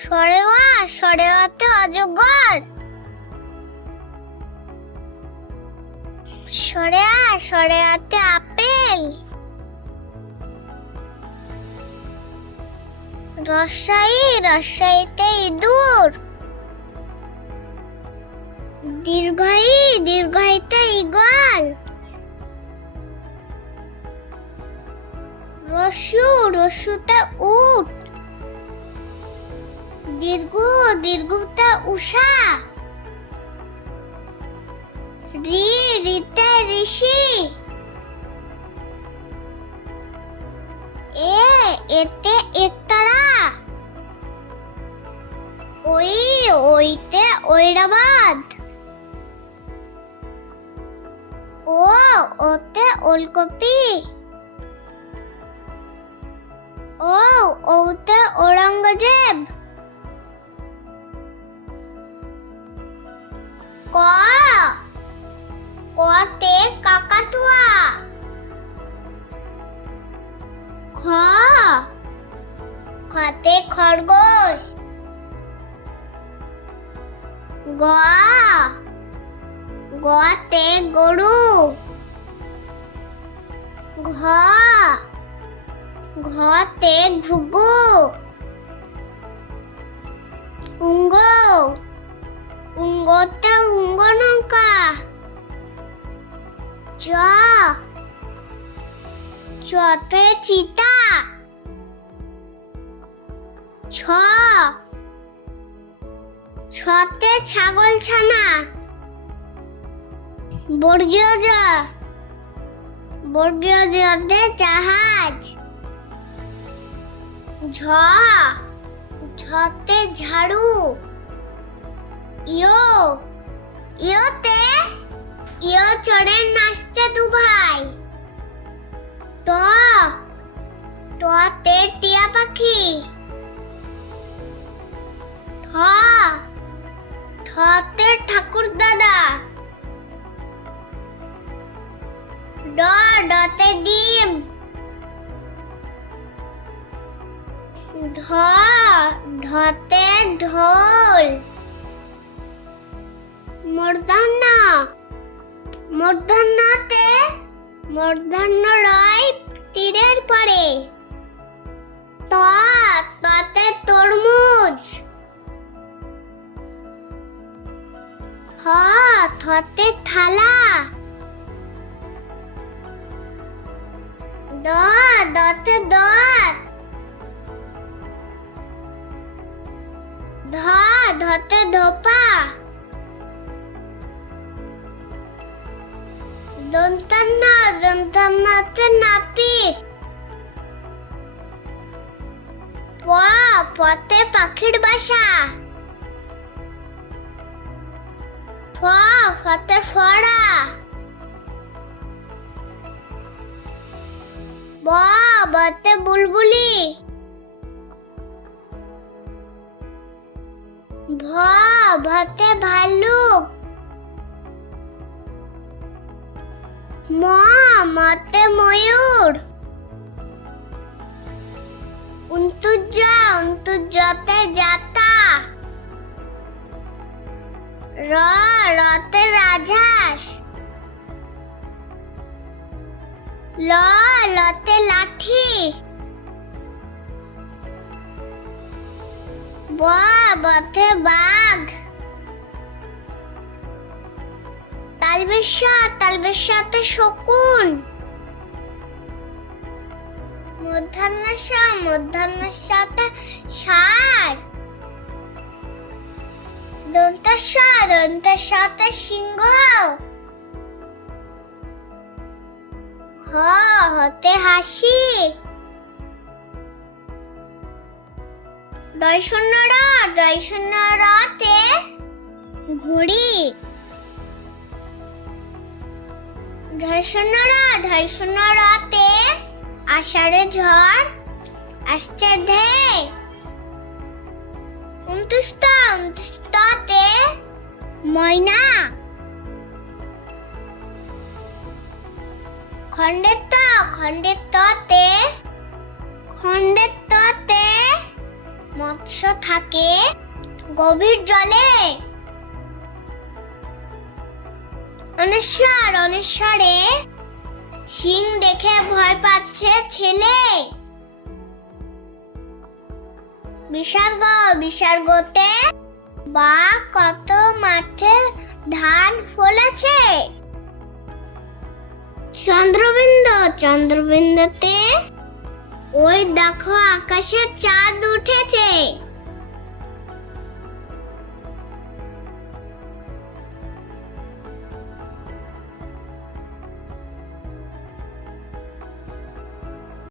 সরেওয়া, সরেওয়াতে অজগর। সরেয়া সরেয়াতে আপেল। রসাই রসাইতে ইঁদুর। দীর্ঘাই দীর্ঘাইতে ইগল রসু, রসুতে উট। দীর্ঘ, দীর্ঘতে উষা। রি, রিতে, ঋষি। এ, এতে একতারা। ওই, ওইতে ঐরাবাদ। ও, ওতে ওলকপি। ও, ওতে ঔরঙ্গজেব খ। খতে খরগোশ। গ। গতে গরু। ঘ। ঘতে ঘুঘু। উঙ্গ। উঙ্গতে উঙ্গনঙ্কা চ চতে চিতা ছ। ছতে ছাগল ছানা বর্গীয় জ বর্গীয় জতে জাহাজ। ঝ। ঝতে ঝাড়ু। ইয়ো। ইয়োতে ইয়ো চড়ে নাচছে দু ভাই ট টতে টিয়া পাখি। ঠ ঠতে ঠাকুর দাদা। ড, ডতে ডিম। ঢ ঢতে ঢোল। মূর্ধন্য মূর্ধন্যতে মূর্ধন্য রয় তীরের পরে। ততে তরমুজ। থতে থালা। দতে ধ ধতে ধোপা। দন্তান্ন দন্তান্নতে নাপিত পতে পাখির বাসা। ফ ফতে ফড়া। ব বতে বুলবুলি। ভ ভতে ভালুক। ম, মতে ময়ূর। উন্তুজতে জাতা র রতে রাজহাঁস ল লতে লাঠি। ব বতে বাঘ। তালবেশা তালবেশাতে শকুন। মধ্যাহ্নসা, মধ্যাহ্নসাতে ষাঁড় দন্তাসা, দন্তাসাতে সিংহ। হ, হতে হাসি। দয় শূন্য র দয় শূন্য রতে ঘুড়ি। ঢয় শূন্য র ঢয় শূন্য রতে আষাঢ়ে ঝড় আসছে ধে উনত্রিশত উনত্রিশতে ময়না। মৎস্য থাকে গভীর জলে। অনেশ্বর অনেশ্বরে সিং দেখে ভয় পাচ্ছে ছেলে। বিসর্গ, বিসর্গতে বা কত মাঠে ধান ফলেছে। চন্দ্রবিন্দু, চন্দ্রবিন্দুতে ওই দেখো আকাশে চাঁদ উঠে